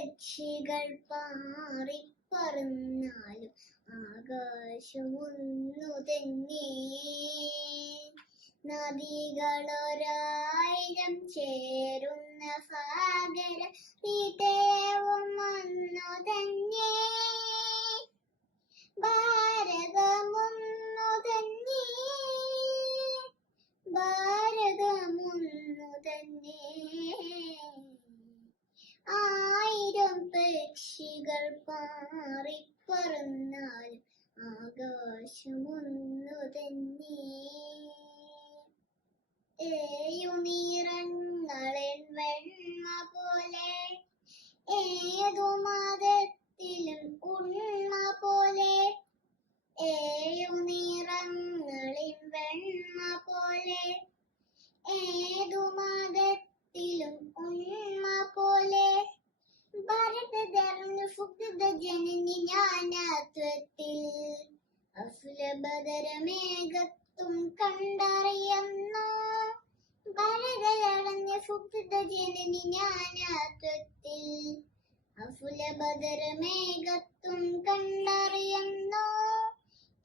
പക്ഷികൾ പാറിപ്പറന്നാലും ആകാശമൊന്നു തന്നെ. നദികളൊരായിരം ചേരുന്ന സാഗര ഹൃദയവും ഒന്നു തന്നെ. ഭാരതമൊന്നു തന്നെ, ഭാരതമൊന്നു തന്നെ. ആയിരം പക്ഷികൾ പാറിപ്പറന്നാലും ആകാശമൊന്നു തന്നെ. ഏഴുനിറങ്ങളൻ വെണ്മ പോലെ, ഏതു മതത്തിലും ഉണ്മ പോലെ. ഏഴുനിറങ്ങളിൻ വെണ്മ പോലെ, ഏതു മതത്തിലും ഉണ്മ പോലെ. ഭാരതധർമ്മ സുഹൃത ജനനി ജ്ഞാനത്വത്തിൽ അസുലഭതരമേകത്വം കണ്ടറിയുന്നു. ഭാരതളഞ്ഞ സുഹൃത ജനനി ജ്ഞാനത്വത്തിൽ അസുലഭതരമേകത്വം കണ്ടറിയുന്നു.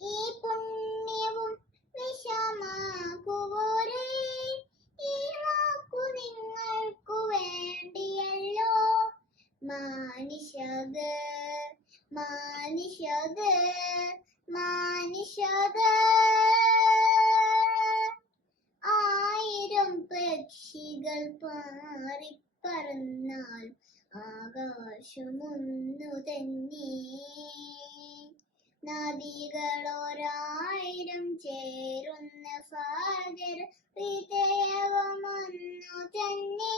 ഈ പുണ്യവും വിഷമാക്കുവോരേ, ഈ വാക്കു നിങ്ങൾക്കു വേണ്ടിയല്ലോ. മാനിഷത് മാനിഷത് മാനിഷത്. ആയിരം പക്ഷികൾ പാറിപ്പറന്നാൽ ആകാശമൊന്നു തന്നെ. നദികളൊരായിരം ചേരുന്ന സാഗര ഹൃദയവും ഒന്നു തന്നെ.